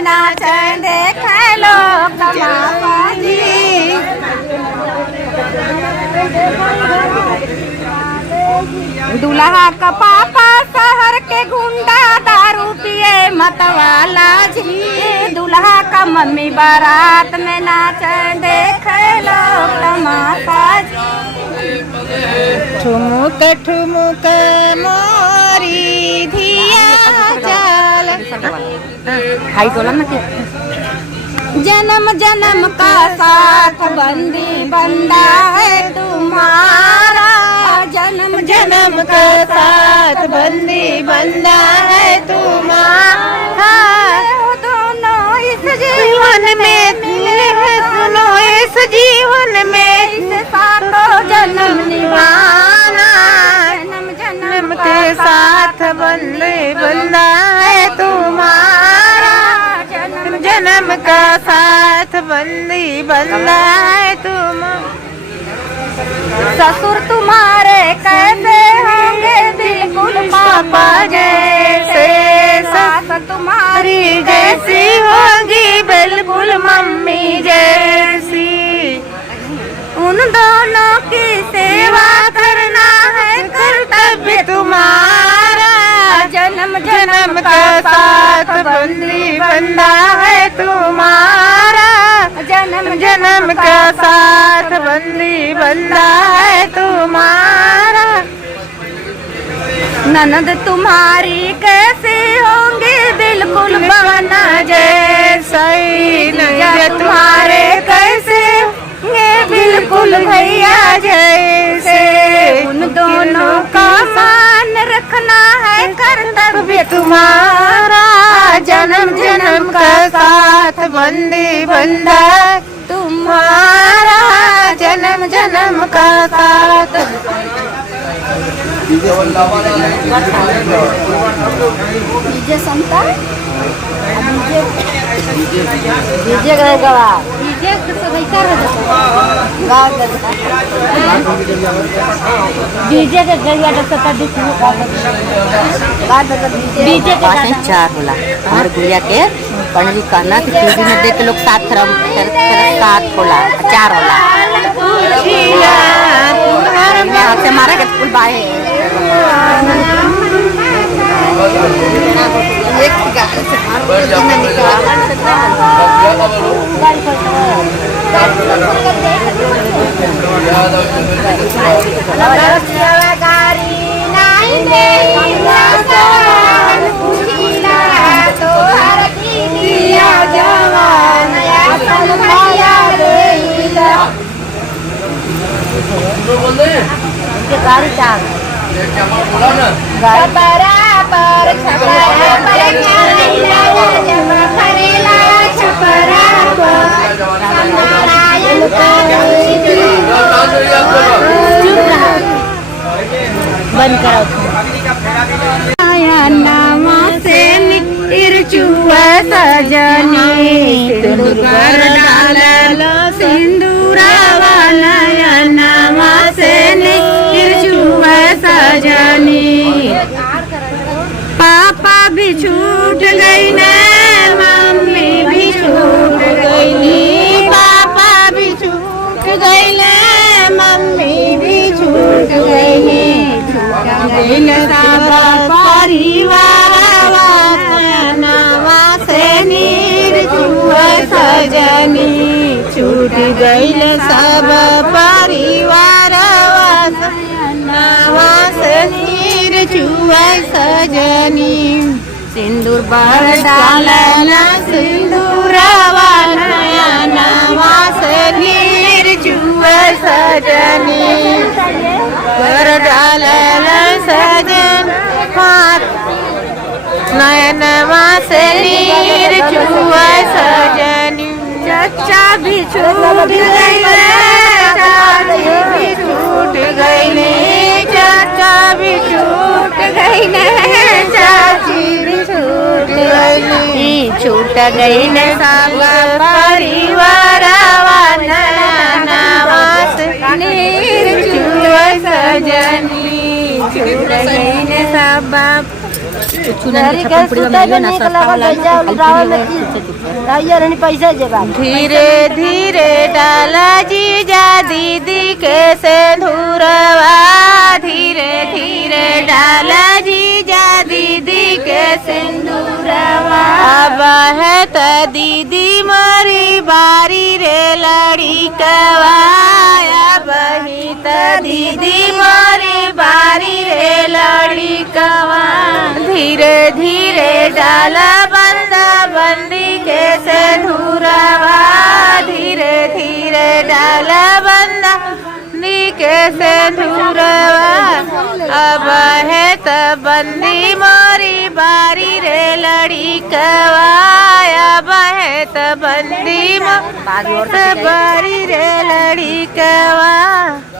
में नाचे देखे लोग तमाशा जी। दूल्हा का पापा शहर के गुंडा दारू पिए मतवाला जी। दूल्हा का मम्मी बारात में नाचे देखे लोग तमाशा जी। ठुमुक ठुमुक मोरी धिया चाल हाई बोला ना कि जन्म जन्म का साथ बंदी बंदा है तुम्हारा। जन्म जन्म का साथ बंदी बंदा है तुम्हारा। दोनों इस जीवन में मिले हैं सुनो इस जीवन में इस सातों जन्म निभाना। जन्म जन्म के साथ बंदी बंदा है तुम्हारा। जन्म जन्म का साथ बंदी बंदा है तुम्हारा। ससुर तुम्हारे कैसे होंगे बिल्कुल पापा जैसे। सास तुम्हारी जैसी होगी बिल्कुल मम्मी जैसी। उन दोनों की सेवा करना है कर्तव्य तुम्हारा। जन्म जन्म का साथ बंदी बंदा है तुम्हारा। जन्म जन्म का साथ बंदी बंदा है तुम्हारा। ननद तुम्हारी कैसी होंगी बिल्कुल बहना जैसी। नैया तुम्हारे कैसे होंगे बिल्कुल भैया जैसे। उन दोनों का मान रखना है कर्तव्य तुम्हारा। जन्म जन्म का साथ बंदी बंदा तुम्हारा। जन्म जन्म का साथ डीजे संता डीजे गाएगा डीजे से कर गा डीजे के गैया तो सता दिख डीजे के 4 होला हमारे गुड़िया के पढ़ी कहना कि टीवी में देख के लोग साथ साथ होला 4 होला। से मारा के फूल बाहे एक गाड़ी से गाड़ी चाल बराबर बंद करो नामा से निरचुआ सजनी सिंदूर डाल सिंदूरा वाला नामा से निरचुआ सजनी। पापा भी छूट गई न मम्मी भी छूट गई। पापा भी छूट गई न मम्मी भी छूट गई। सब परिवार नवा से निरचुआ सजनी छूट गईल सब परिवार नवा से निरचुआ सजनी। सिंदूर पर डालना सिंदूरवा नवा से निरचुआ सजनी। पर डालना सजन हाथ नयनवा से निरचुआ सजनी। चचा भी छूट गई चाची भी छूट गई चाचा भी छूट गई चाची भी छूट गई। छूट गई न सब परिवार नवा से निरचुआ सजनी। छूट गई न सब कुछ नहीं छप्पन पुड़ी में मिलियो ना सस्ता वाला पैसा जेबा धीरे धीरे डाला जीजा दीदी के सिंदूरवा धीरे धीरे डाला जीजा दीदी के सिंदूरवा अब है त दीदी मरी बारी रे लड़िकवा अब ही त दीदी मरी बारी रे लड़िकवा धीरे धीरे डाला बंदा बंदी के सिंदूरवा धीरे धीरे डाला बंदा बंदी के सिंदूरवा अब है त बंदी मोरी बारी रे लड़िकवा अब है त बंदी मोरी बारी रे लड़िकवा।